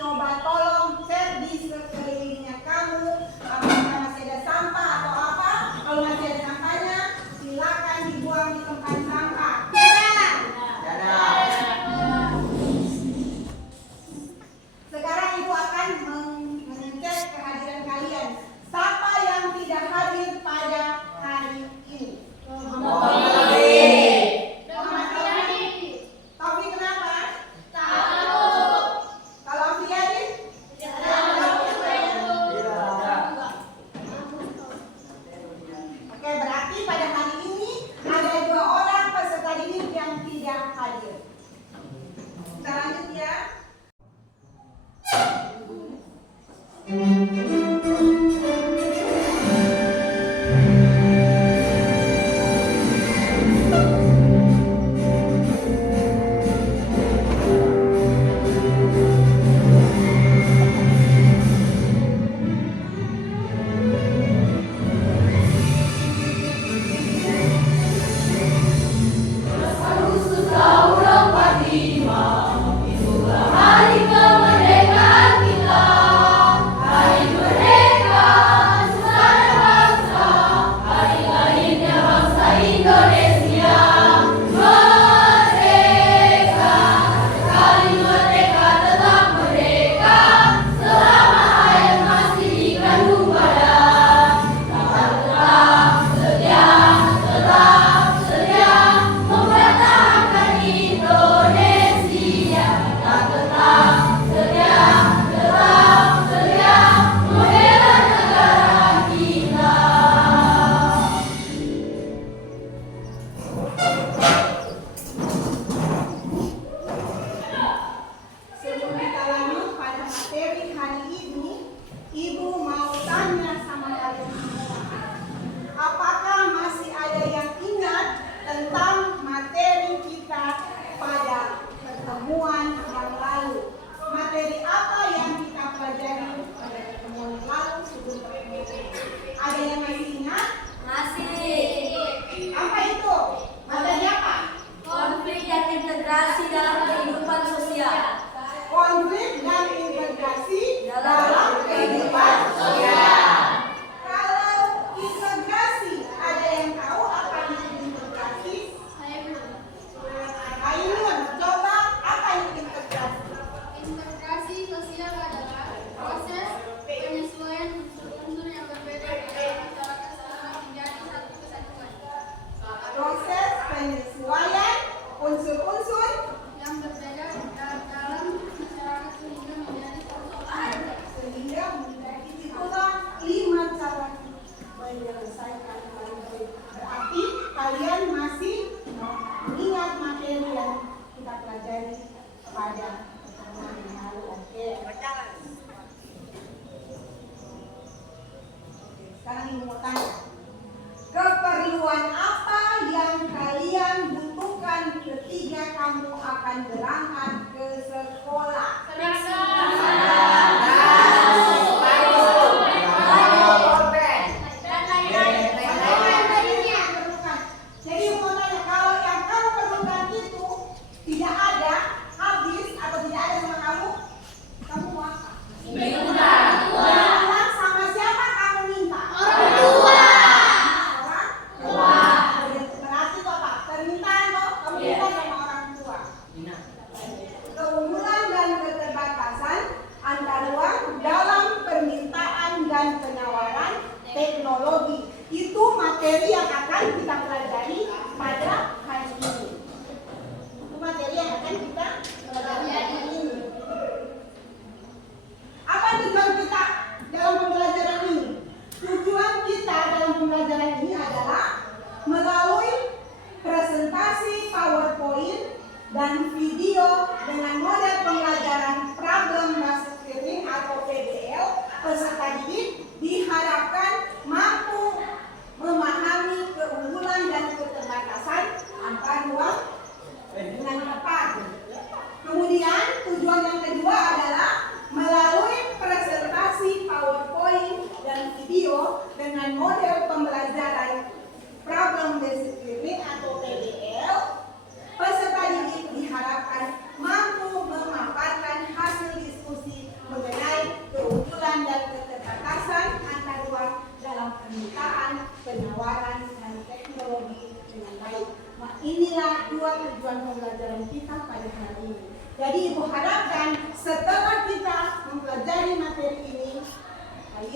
coba tolong cek di sekelilingnya kamu apakah masih ada sampah atau apa. Kalau masih ada sampahnya, silakan dibuang di tempat sampah. Sekarang Ibu akan mengecek kehadiran kalian. Siapa yang tidak hadir pada hari ini? Taufik kenapa? Kalau Amriyadin? Oke, berarti pada hari ini ada 2 orang peserta didik yang tidak hadir. Kita lanjut ya. Hari kemerdekaan kita, hari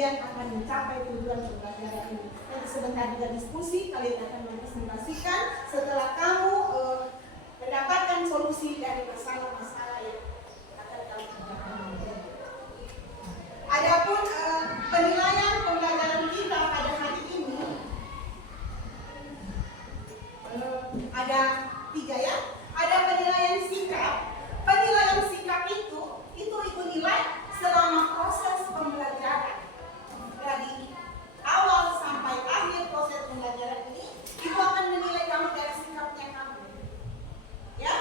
kalian akan mencapai tujuan pembelajaran ini. Nanti sebentar juga diskusi, kalian akan mempresentasikan setelah kamu mendapatkan solusi dari masalah-masalah yang akan kamu kerjakan. Adapun penilaian pembelajaran kita pada hari ini ada 3 ya. Ada penilaian sikap. Penilaian sikap itu ibu nilai selama proses pembelajaran. Dari awal sampai akhir proses pembelajaran ini, ibu akan menilai kamu dari sikapnya kamu. Ya?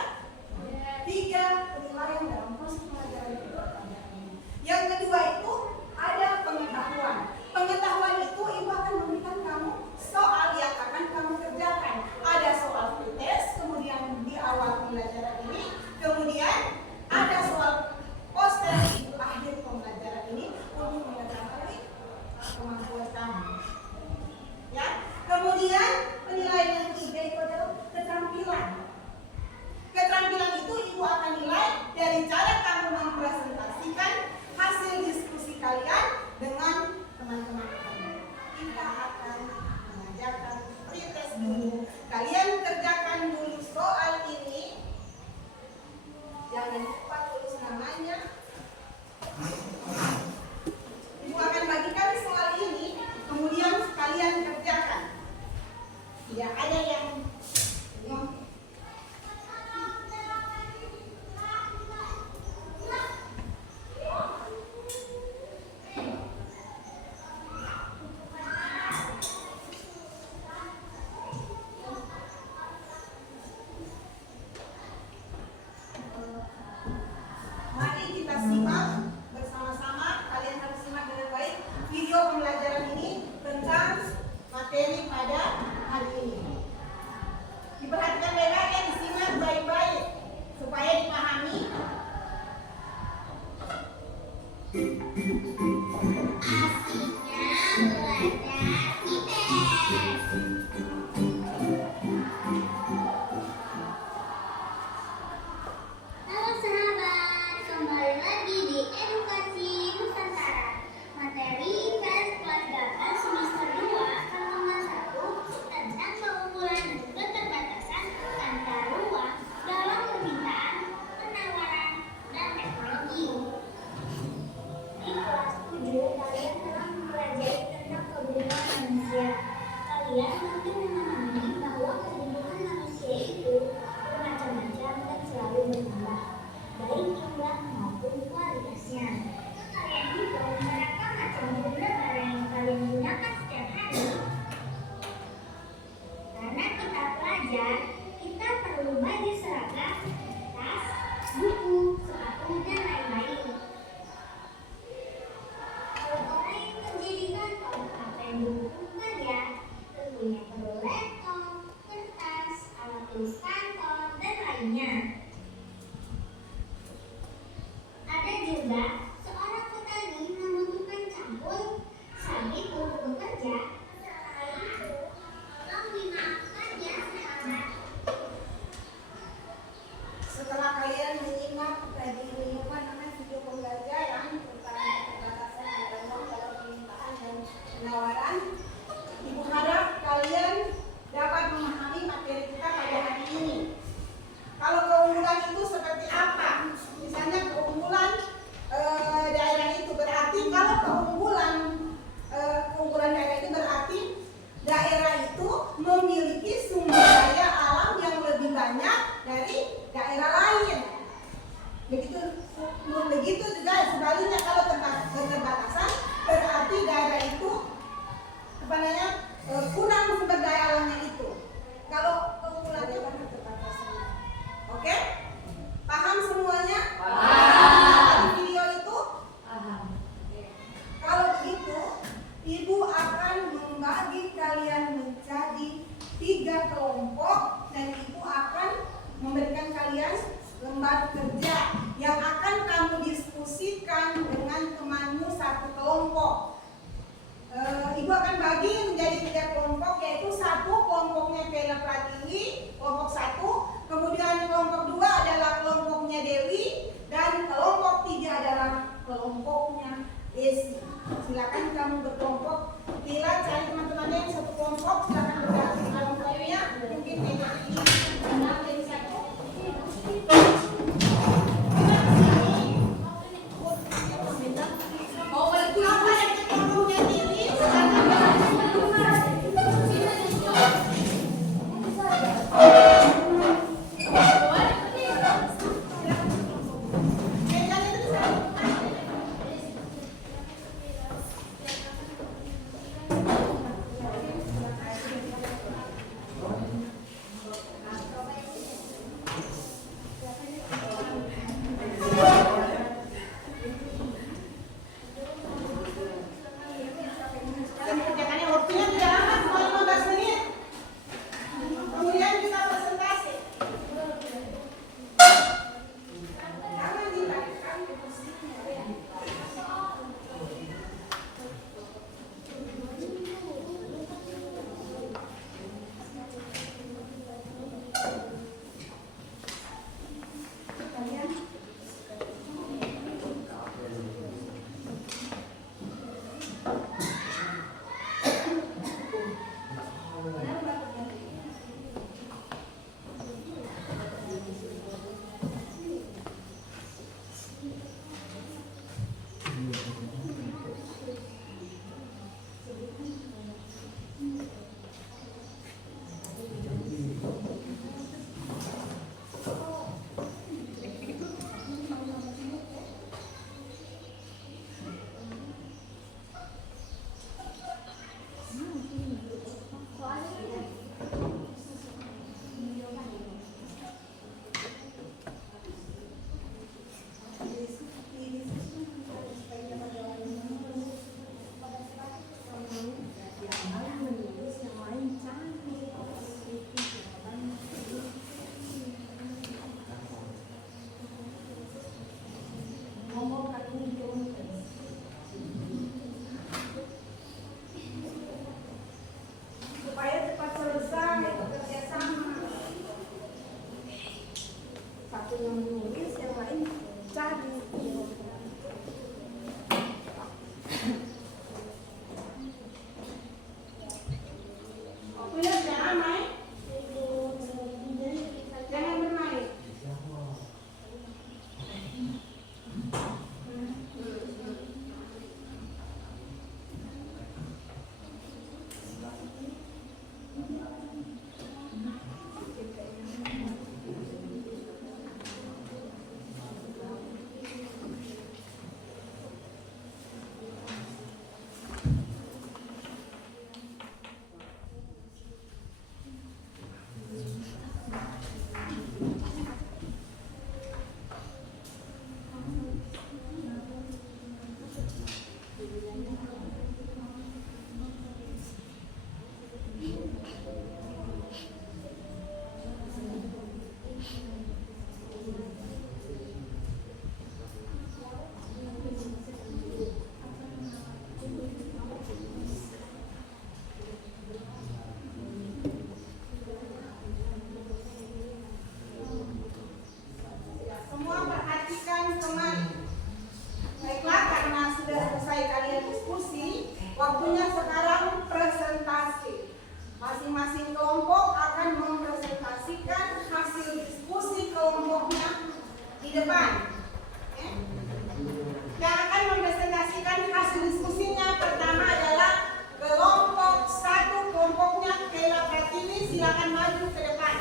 3 penilaian dalam proses pembelajaran itu ada ini. Yang kedua itu ada pengetahuan. Pengetahuan itu ibu akan memberikan kamu soal yang akan kamu kerjakan. Ada soal pretest, kemudian di awal pembelajaran ini, kemudian ada soal poster di akhir pembelajaran ini untuk mengetahui kemampuan kamu. Ya, kemudian penilaian yang ketiga itu adalah keterampilan. Keterampilan itu ibu akan nilai dari cara kamu mempresentasikan hasil diskusi kalian dengan teman-teman kamu. Kita akan mengajarkan pretest dulu. Kalian kerjakan dulu soal ini. Jangan lupa tulis namanya. Ibu akan bagikan soal ini, kemudian kalian kerjakan. Tidak ada yang mari kita simak bersama-sama. Kalian harus simak dengan baik video pembelajaran ini tentang materi pada hari ini. Diperhatikan baik-baik ya, disimak baik-baik supaya dipahami. Asiknya belajar IPS. Halo sahabat, kembali lagi di Edukasi Nusantara. Materi IPS kelas 8 semester 2 halaman 1 tentang keunggulan dan keterbatasan antar ruang dalam permintaan, penawaran, dan teknologi. Di kelas 7 kalian telah mempelajari tentang kebutuhan manusia. Kalian mungkin memahami bahwa kebutuhan manusia itu bermacam-macam dan selalu bertambah, baik jumlah maupun kualitasnya. Kalian juga menerapkan macam benda barang yang kalian gunakan setiap hari. Karena kita pelajar, kita perlu baju seragam, tas, buku, sepatu, dan lain-lain. Kalau orang yang menjadi kantor, apa yang dibutuhkan ya? Tentunya perlu laptop, kertas, alat tulis kantor, dan lainnya. Ada juga seorang petani membutuhkan cangkul, sabit untuk bekerja. Selain itu, tolong dimaafkan ya sahabat. Setelah kalian menyimak tadi video pembelajaran tentang keterbatasan dan ruang dalam permintaan dan penawaran, ibu harap kalian dapat memahami materi kita pada hari ini. Kalau keunggulan itu seperti apa? Misalnya keunggulan daerah itu berarti kalau keunggulan daerah itu berarti daerah itu memiliki sumber daya alam yang lebih banyak dari daerah lain. Begitu juga sebaliknya kalau keterbatasan berarti daerah itu kurang sumber daya alamnya itu. Kalau keunggulannya banyak keterbatasan. Oke? Paham semuanya? Paham. Di video itu? Paham. Kalau begitu, ibu akan membagi kalian menjadi 3 kelompok dan ibu akan memberikan kalian lembar kerja yang akan kamu diskusikan dengan temanmu satu kelompok. Ibu akan bagi menjadi 3 kelompok, yaitu satu kelompoknya Kayla Pratiwi, kelompok 1, kemudian kelompok 2 adalah kelompoknya Dewi, dan kelompok 3 adalah kelompoknya Desi. Silakan kamu Supaya cepat selesai bekerja sama. Satu yang menulis, yang lain cari. Waktunya jangan main. Jangan bermain. Semua perhatikan kembali. Baiklah, karena sudah selesai kalian diskusi, waktunya sekarang presentasi. Masing-masing kelompok akan mempresentasikan hasil diskusi kelompoknya di depan. Oke? Yang akan mempresentasikan hasil diskusinya pertama adalah kelompok 1, kelompoknya Kayla Pratini. Silakan maju ke depan.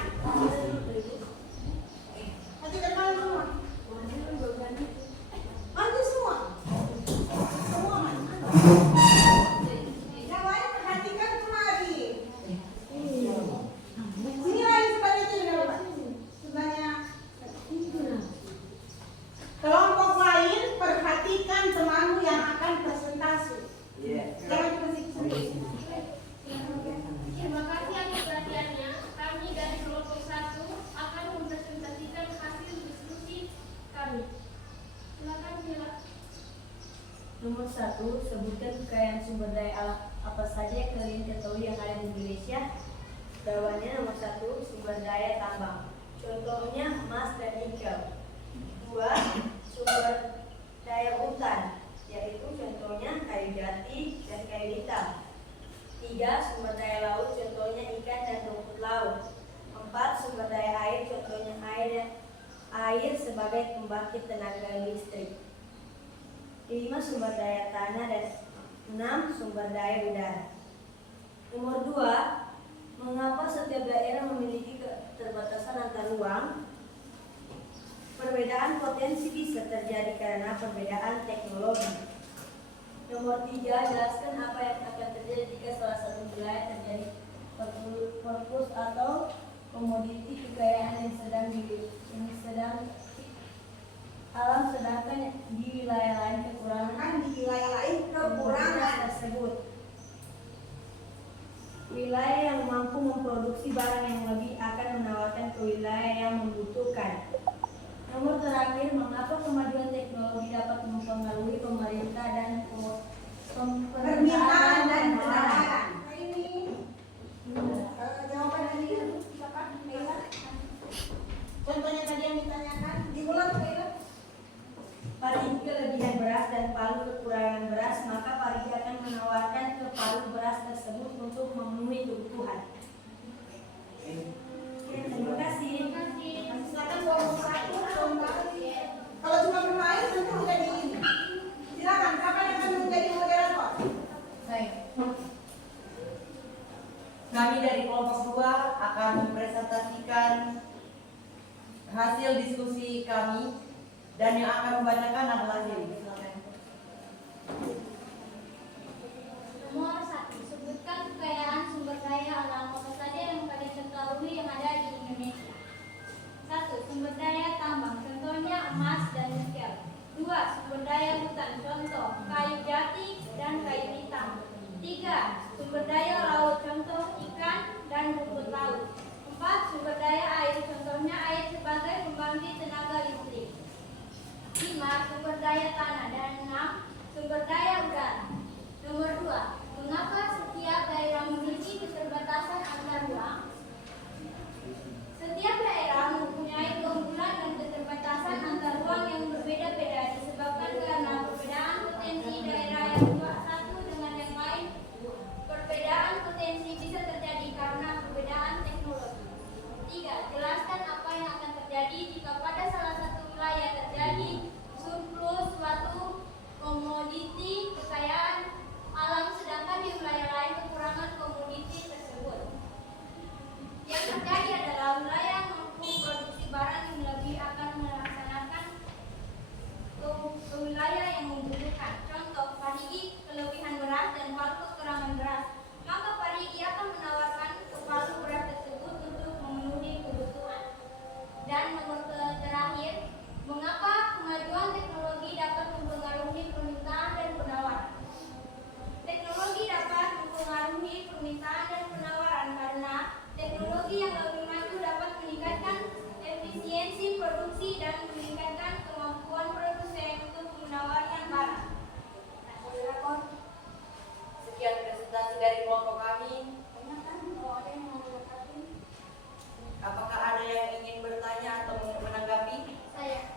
Maju ke depan semua. Maju semua. Semua maju. Yang lain perhatikan kemari. Sini lagi sebaliknya udah Pak. Sebelahnya. Kelompok lain perhatikan temanmu yang akan presentasi. Jangan presentasi. Terima kasih atas perhatiannya. Kami dari kelompok 1 akan mempresentasikan hasil diskusi kami. Silakan Mila. Nomor 1, sebutkan kekayaan sumber daya alam apa saja yang kalian ketahui yang ada di Indonesia. Jawabannya nomor 1, sumber daya tambang. Contohnya emas dan nikel. 2, sumber daya hutan, yaitu contohnya kayu jati dan kayu hitam. 3, sumber daya laut, contohnya ikan dan rumput laut. 4, sumber daya air, contohnya air sebagai pembangkit tenaga listrik. 5, sumber daya tanah, dan 6, sumber daya udara. Nomor 2, mengapa setiap daerah memiliki keterbatasan antar ruang? Perbedaan potensi bisa terjadi karena perbedaan teknologi. Nomor 3, jelaskan apa yang akan terjadi jika salah satu wilayah terjadi surplus atau komoditi kekayaan yang sedang alam, sedangkan di wilayah lain kekurangan tersebut. Wilayah yang mampu memproduksi barang yang lebih akan menawarkan ke wilayah yang membutuhkan. Nomor terakhir, mengapa kemajuan teknologi dapat mempengaruhi pemerintah dan Permintaan dan penawaran. Ini jawaban dari siapa? Kayla. Contohnya tadi yang ditanyakan, diulang Kayla. Parigi kelebihan beras dan Palu kekurangan beras, maka Parigi akan menawarkan ke Palu beras tersebut untuk memenuhi kebutuhan. Terima kasih. Silakan kelompok 1 kembali. Kalau cuma bermain nanti udah di. Silakan. hasil diskusi kami dan yang akan membacakan adalah Dewi. Silakan. Nomor 1. Sebutkan kekayaan sumber daya alam apa saja yang kalian ketahui yang ada di Indonesia. 1. Sumber daya tambang, contohnya emas dan nikel. 2. Sumber daya hutan, contoh kayu jati dan kayu hitam. 3. Sumber daya laut, contoh ikan dan rumput laut. 4. Sumber daya air, contohnya air sebagai pembangkit tenaga listrik. 5. Sumber daya tanah. Dan 6. Sumber daya udara. Nomor 2. Mengapa setiap daerah memiliki keterbatasan antar ruang? Setiap daerah mempunyai keunggulan dan keterbatasan antar ruang yang berbeda-beda disebabkan karena perbedaan potensi daerah yang satu dengan yang lain. Perbedaan potensi bisa terjadi karena perbedaan teknologi. 3. Jelaskan apa yang akan terjadi jika pada salah satu wilayah terjadi surplus suatu komoditi kekayaan alam sedangkan di wilayah lain kekurangan komoditi tersebut. Yang terjadi adalah wilayah yang mampu produksi barang yang lebih akan melaksanakan ke wilayah yang membutuhkan. Contoh, Parigi kelebihan beras dan Palu kekurangan beras. Maka Parigi akan menawarkan ke Palu beras tersebut untuk memenuhi kebutuhan. Dan nomor terakhir, mengapa kemajuan teknologi dapat mempengaruhi permintaan dan penawaran? Teknologi dapat mempengaruhi permintaan dan penawaran karena teknologi yang lebih maju dapat meningkatkan efisiensi produksi dan meningkatkan kemampuan produsen untuk menawarkan barang. Sekian presentasi dari kelompok kami. Apakah ada yang ingin bertanya atau menanggapi? Saya.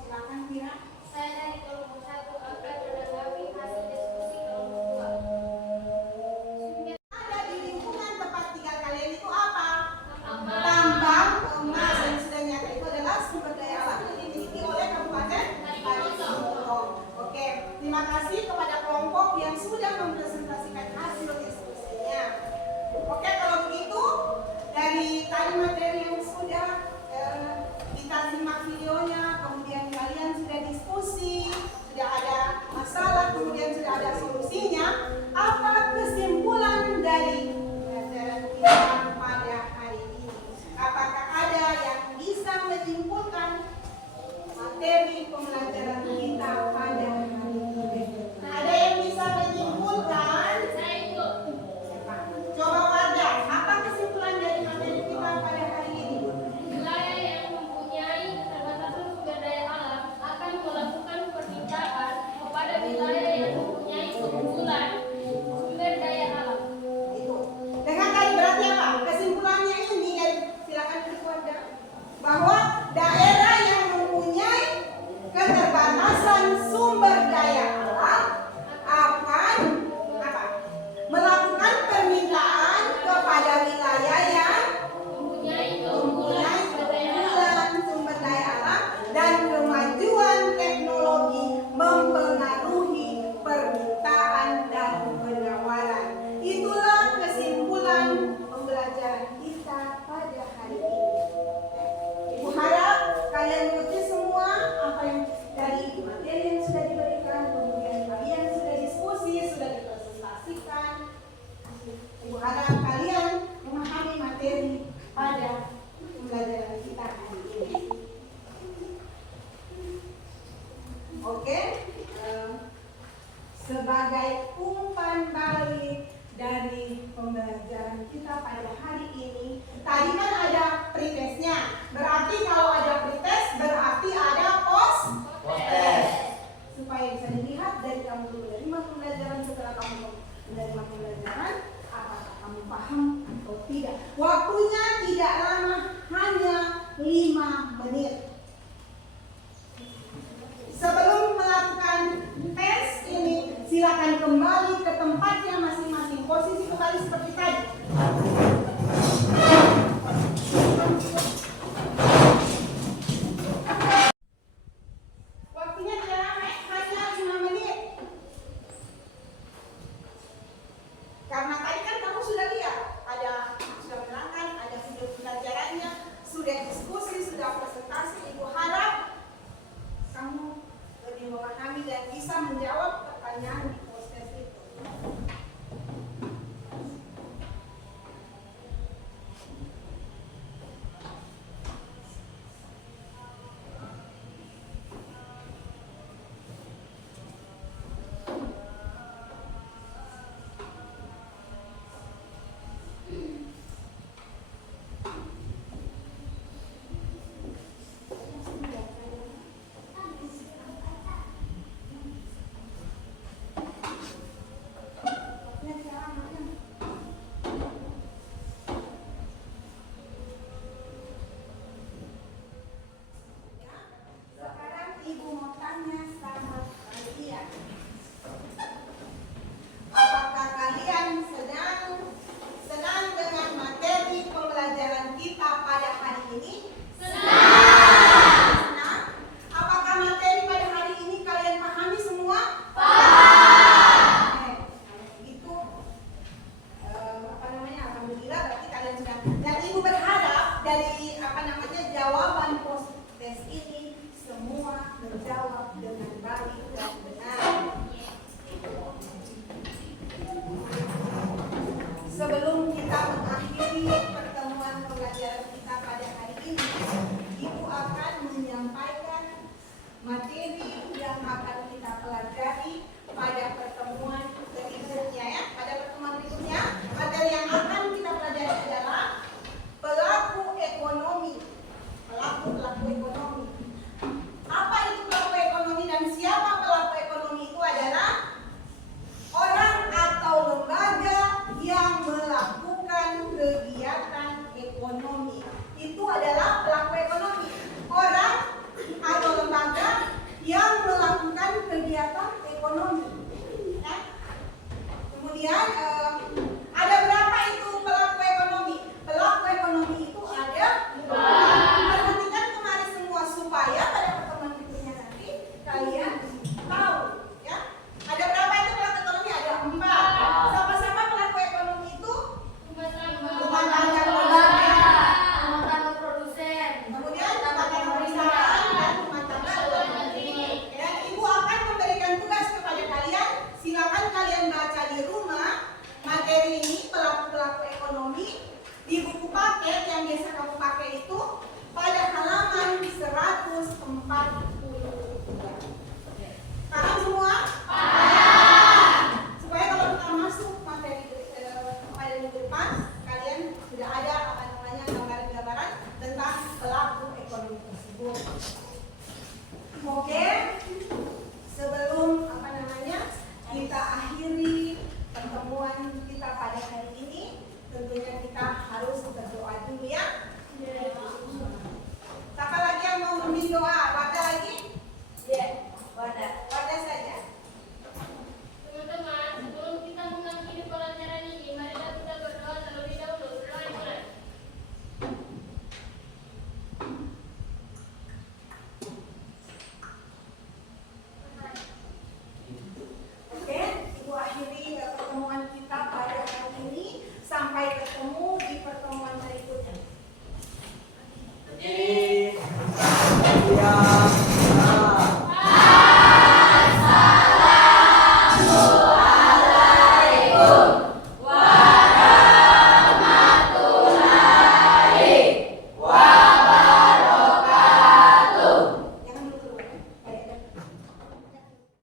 Silakan Kira. Saya dari kelompok 1 akan menanggapi hasil diskusi kelompok 2. Ada di lingkungan tempat tinggal kalian itu apa? Tambang. Tambang, emas, dan sudah nyata itu adalah sumber daya alam yang dimiliki oleh Kabupaten Parigi. Oke, terima kasih kepada kelompok yang sudah mempresentasikan hasil diskusinya. Oke, kalau begitu dari tadi materi yang sudah kita simak videonya, kemudian kalian sudah diskusi, sudah ada masalah, kemudian sudah ada solusinya. Apa kesimpulan dari pelajaran kita pada hari ini? Apakah ada yang bisa menyimpulkan materi pembelajaran kita pada hari ini? Ada yang bisa menyimpulkan? Saya ikut. Coba warga, apa kesimpulan dari materi kita pada hari ini? Wilayah yang mempunyai keterbatasan sumber daya alam akan melakukan permintaan kepada wilayah yang mempunyai keunggulan sumber daya alam. Itu. Dengan tadi berarti apa? Kesimpulannya ini silakan keluarga bahwa daerah yang mempunyai keterbatasan sumber daya alam akan apa? Melakukan permintaan kepada wilayah yang Mempunyai mempunyai keunggulan sumber daya alam. keunggulan sumber daya alam dan kemajuan teknologi mempengaruhi permintaan dan penawaran. Itulah kesimpulan pembelajaran kita pada hari ini. Ibu harap kalian mengerti semua apa yang dari materi yang sudah diberikan, kemudian kalian sudah diskusi, sudah dipresentasikan. Ibu harap kalian memahami materi pada pembelajaran kita hari ini. Oke, sebagai umpan balik dari pembelajaran kita pada hari ini, tadi kan ada pretestnya. Berarti kalau ada pretest berarti ada post-test. Supaya bisa dilihat dari kamu menerima pembelajaran setelah kamu menerima pembelajaran, apakah kamu paham atau tidak. Waktunya tidak lama, hanya 5 menit. Sebelum melakukan tes ini, silakan kembali ke tempatnya masing-masing. Posisi kembali seperti tadi. menjawab pertanyaan di proses itu. Sekarang ibu mau tanya sama kalian. Apakah kalian senang dengan materi pembelajaran kita pada hari ini? Senang. Apakah materi pada hari ini kalian pahami semua? Paham. Itu alhamdulillah berarti kalian sudah. Dan ibu berharap dari jawaban post tes ini semua menjawab dengan baik dan benar. Sebelum kita mengakhiri pertemuan pembelajaran kita pada hari ini, ibu akan menyampaikan materi yang akan kita pelajari pada pertemuan berikutnya ya. Pada pertemuan berikutnya, materi yang akan kita pelajari adalah pelaku ekonomi. Pelaku ekonomi. Apa itu pelaku ekonomi dan siapa pelaku ekonomi? Itu adalah orang atau lembaga yang melakukan kegiatan ekonomi. Itu adalah pelaku ekonomi. Orang atau lembaga yang melakukan kegiatan ekonomi.